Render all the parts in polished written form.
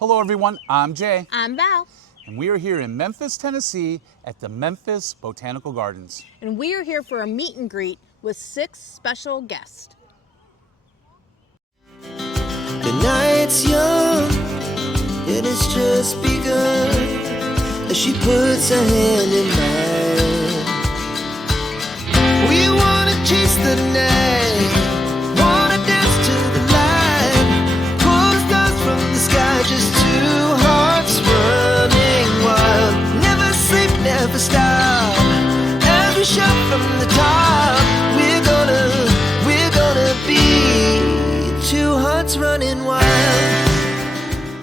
Hello everyone, I'm Jay, I'm Val, and we are here in Memphis, Tennessee at the Memphis Botanical Gardens. and we are here for a meet and greet with 6 special guests. The night's young, and it's just begun as she puts her hand in mine. We wanna chase the night, wanna dance to the light, pull stars from the sky, just two hearts running wild. Never sleep, never stop, as we shout from the top. We're gonna be two hearts running wild.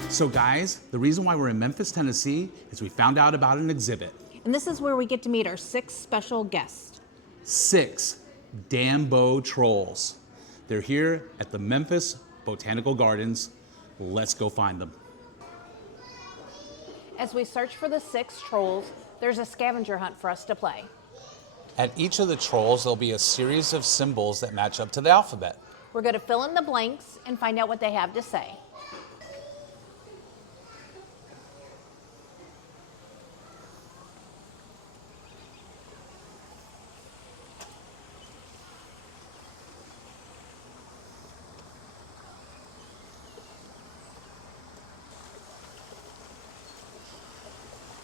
So guys, the reason why we're in Memphis, Tennessee is we found out about an exhibit. And this is where we get to meet our 6 special guests. 6 Dambo trolls. They're here at the Memphis Botanical Gardens. Let's go find them. As we search for the 6 trolls, there's a scavenger hunt for us to play. At each of the trolls, there'll be a series of symbols that match up to the alphabet. We're going to fill in the blanks and find out what they have to say.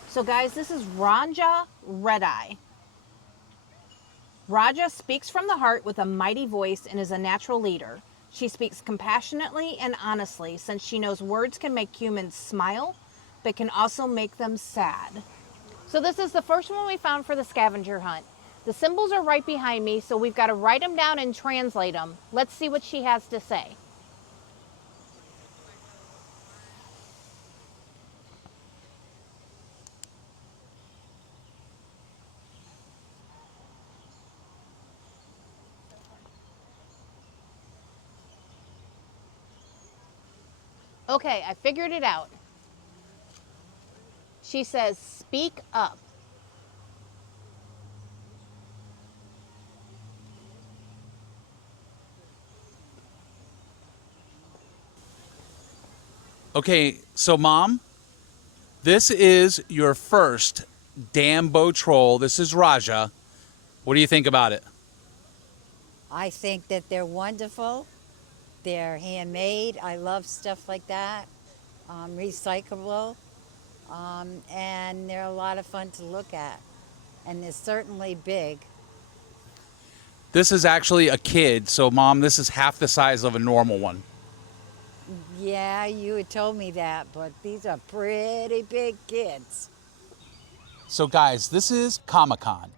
So guys, this is Raja Redeye. Raja speaks from the heart with a mighty voice and is a natural leader. She speaks compassionately and honestly, since she knows words can make humans smile, but can also make them sad. So this is the first one we found for the scavenger hunt. The symbols are right behind me, so we've got to write them down and translate them. Let's see what she has to say. Okay, I figured it out. She says, speak up. Okay, so Mom, this is your first Dambo troll. This is Raja. What do you think about it? I think that they're wonderful. They're handmade. I love stuff like that. Recyclable. And they're a lot of fun to look at. And they're certainly big. This is actually a kid, so Mom, this is half the size of a normal one. Yeah, you had told me that, but these are pretty big kids. So guys, this is Comic-Con.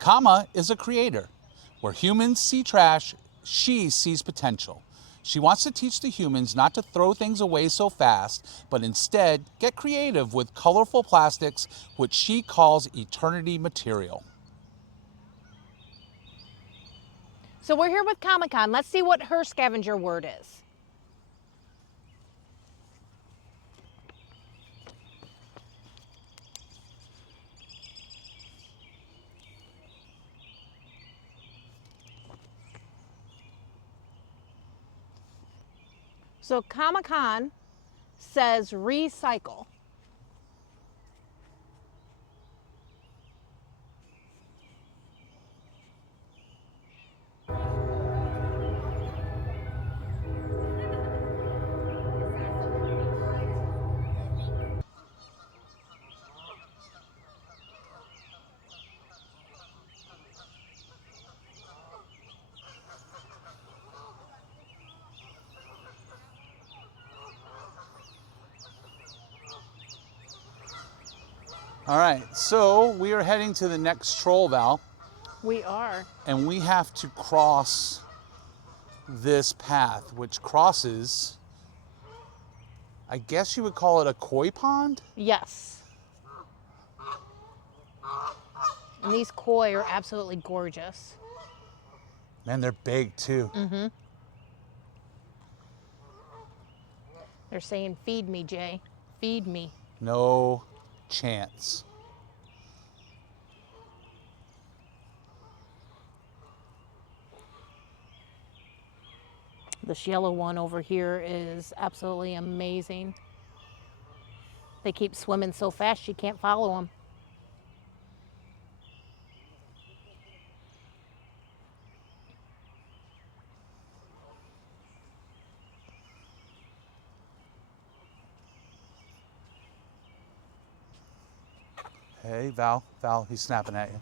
Kama is a creator. Where humans see trash, she sees potential. She wants to teach the humans not to throw things away so fast, but instead get creative with colorful plastics, which she calls eternity material. So we're here with Comic-Con. Let's see what her scavenger word is. So Comic-Con says recycle. All right, so we are heading to the next troll, Val, We are. and we have to cross this path, which crosses, I guess you would call it a koi pond? Yes. And these koi are absolutely gorgeous. Man, they're big too. Mm-hmm. They're saying, feed me, Jay. Feed me. No chance. This yellow one over here is absolutely amazing. They keep swimming so fast she can't follow them. Hey, Val, he's snapping at you.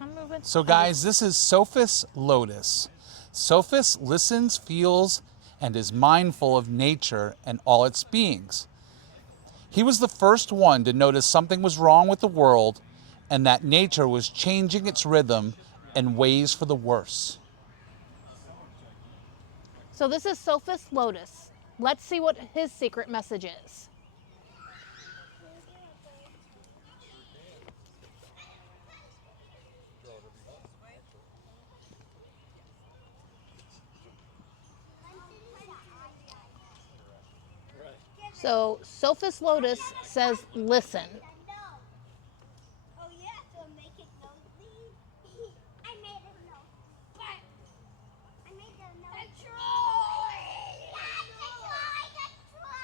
I'm moving. So guys, this is Sophis Lotus. Sophis listens, feels, and is mindful of nature and all its beings. He was the first one to notice something was wrong with the world and that nature was changing its rhythm in ways for the worse. So this is Sophis Lotus. Let's see what his secret message is. So Sophis Lotus says, listen. Oh yeah, so make it known, please. I made it known. What? I made it known. A troll! Yes, a troll!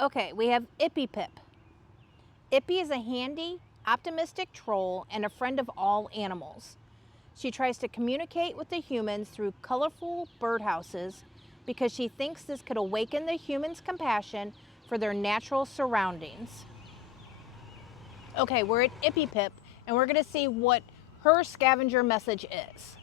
Okay, we have Ippy Pip. Ippy is a handy, optimistic troll and a friend of all animals. She tries to communicate with the humans through colorful birdhouses because she thinks this could awaken the humans' compassion for their natural surroundings. Okay, we're at Ippy Pip and we're gonna see what her scavenger message is.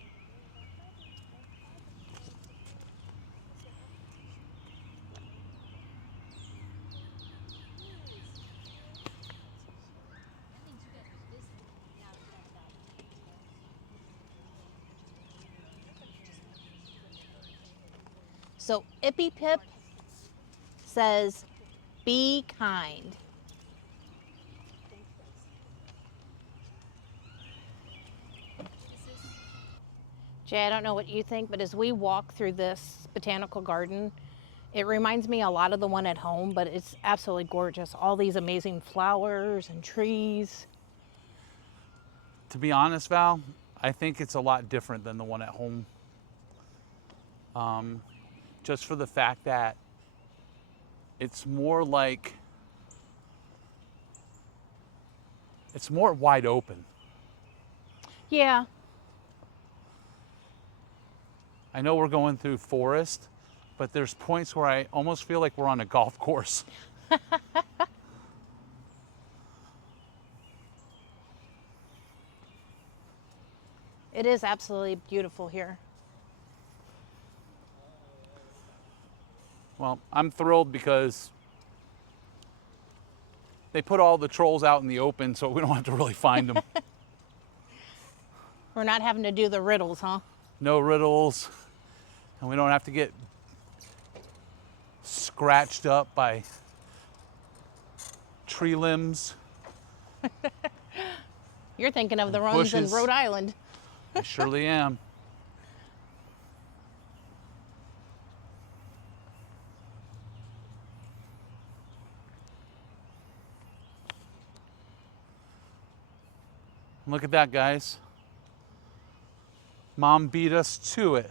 So Ippy Pip says, be kind. Jay, I don't know what you think, but as we walk through this botanical garden, it reminds me a lot of the one at home, but it's absolutely gorgeous. All these amazing flowers and trees. To be honest, Val, I think it's a lot different than the one at home. Just for the fact that it's more like, it's more wide open. Yeah, I know we're going through forest, but there's points where I almost feel like we're on a golf course. it is absolutely beautiful here. Well, I'm thrilled because they put all the trolls out in the open so we don't have to really find them. We're not having to do the riddles, huh? No riddles, and we don't have to get scratched up by tree limbs. You're thinking of the ones in bushes. Rhode Island. I surely am. Look at that, guys. Mom beat us to it.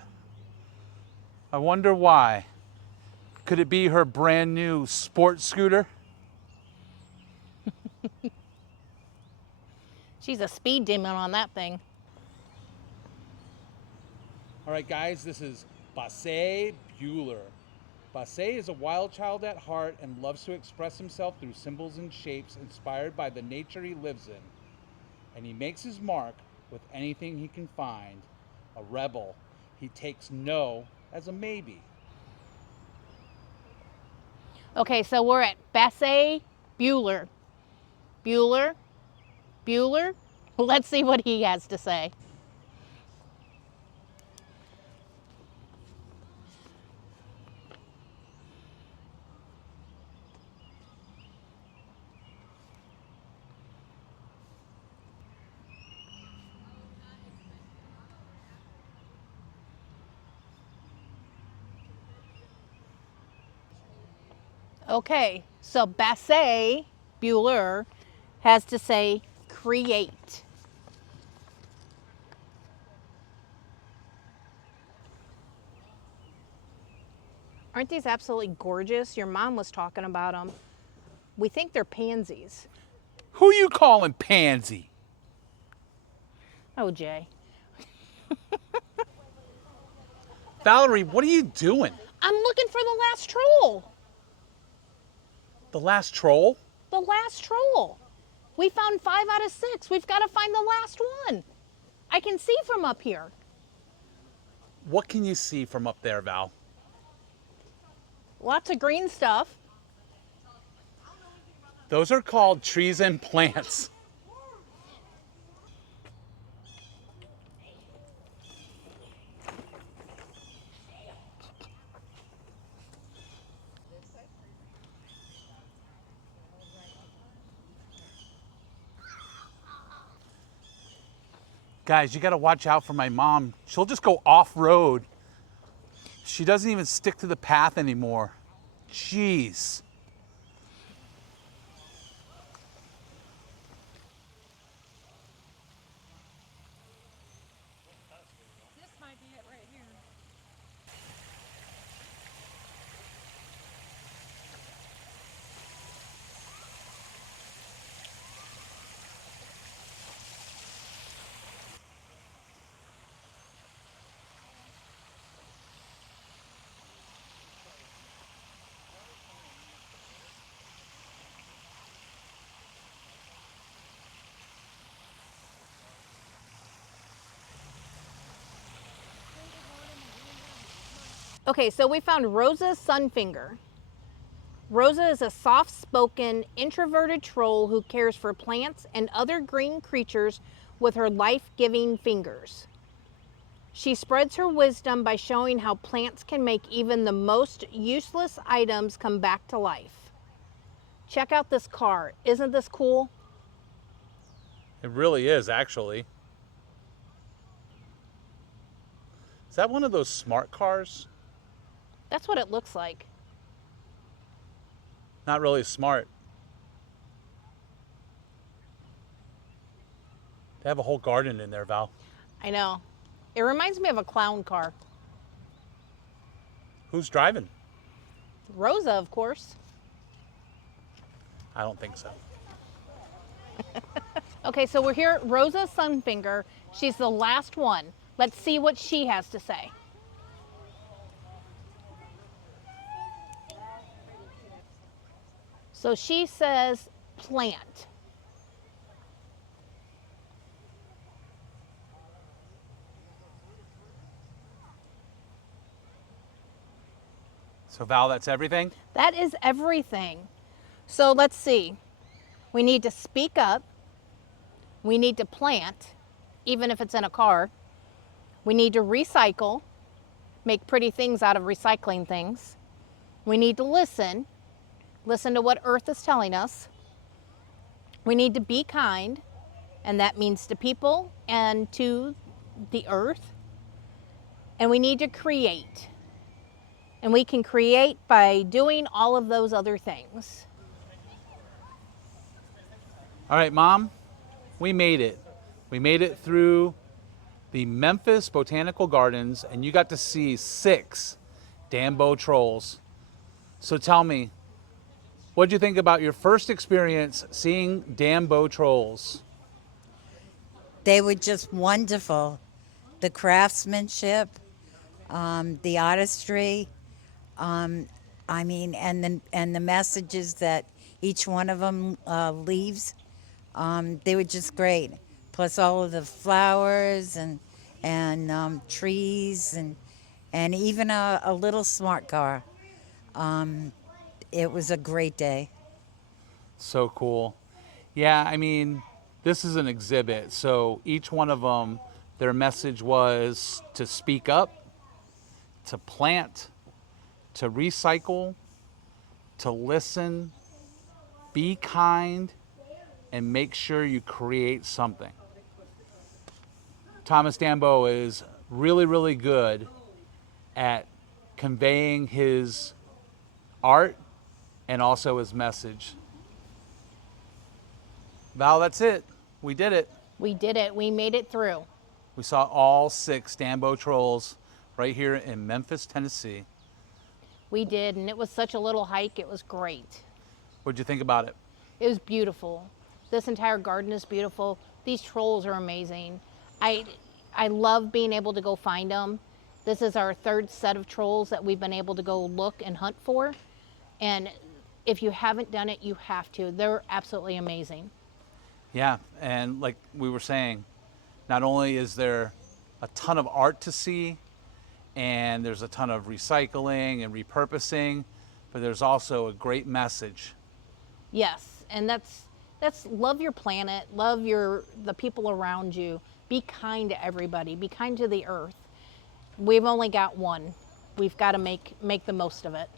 I wonder why. Could it be her brand new sports scooter? She's a speed demon on that thing. All right, guys, this is Basse Bueller. Basse is a wild child at heart and loves to express himself through symbols and shapes inspired by the nature he lives in. And he makes his mark with anything he can find. A rebel, he takes no as a maybe. Okay, so we're at Basse Bueller. Bueller? Bueller? Let's see what he has to say. Okay, so Basse Bueller has to say create. Aren't these absolutely gorgeous? Your mom was talking about them. We think they're pansies. Who you calling pansy? Oh, Jay. Valerie, what are you doing? I'm looking for the last troll. The last troll? The last troll. We found 5 out of 6. We've got to find the last one. I can see from up here. What can you see from up there, Val? Lots of green stuff. Those are called trees and plants. Guys, you gotta watch out for my mom. She'll just go off-road. She doesn't even stick to the path anymore. Jeez. This might be it right here. Okay, so we found Rosa's Sunfinger. Rosa is a soft-spoken, introverted troll who cares for plants and other green creatures with her life-giving fingers. She spreads her wisdom by showing how plants can make even the most useless items come back to life. Check out this car. Isn't this cool? It really is, actually. Is that one of those smart cars? That's what it looks like. Not really smart. They have a whole garden in there, Val. I know. It reminds me of a clown car. Who's driving? Rosa, of course. I don't think so. Okay, so we're here at Rosa Sunfinger. She's the last one. Let's see what she has to say. So she says plant. So Val, that's everything? That is everything. So let's see. We need to speak up. We need to plant, even if it's in a car. We need to recycle, make pretty things out of recycling things. We need to listen to what Earth is telling us. We need to be kind, and that means to people and to the Earth. And we need to create. And we can create by doing all of those other things. All right, Mom, we made it. We made it through the Memphis Botanical Gardens, and you got to see 6 Dambo trolls. So tell me, what did you think about your first experience seeing Dambo trolls? They were just wonderful. The craftsmanship, the artistry, I mean, and the messages that each one of them leaves, they were just great. Plus all of the flowers and trees and even a little smart car. It was a great day. So cool. Yeah, I mean, this is an exhibit. So each one of them, their message was to speak up, to plant, to recycle, to listen, be kind, and make sure you create something. Thomas Dambo is really, really good at conveying his art and also his message. Val, that's it. We did it. We did it. We made it through. We saw all 6 Dambo trolls right here in Memphis, Tennessee. We did, and it was such a little hike. It was great. What'd you think about it? It was beautiful. This entire garden is beautiful. These trolls are amazing. I love being able to go find them. This is our 3rd set of trolls that we've been able to go look and hunt for. And if you haven't done it, you have to. They're absolutely amazing. Yeah, and like we were saying, not only is there a ton of art to see, and there's a ton of recycling and repurposing, but there's also a great message. Yes, and that's love your planet, love the people around you. Be kind to everybody. Be kind to the earth. We've only got one. We've got to make the most of it.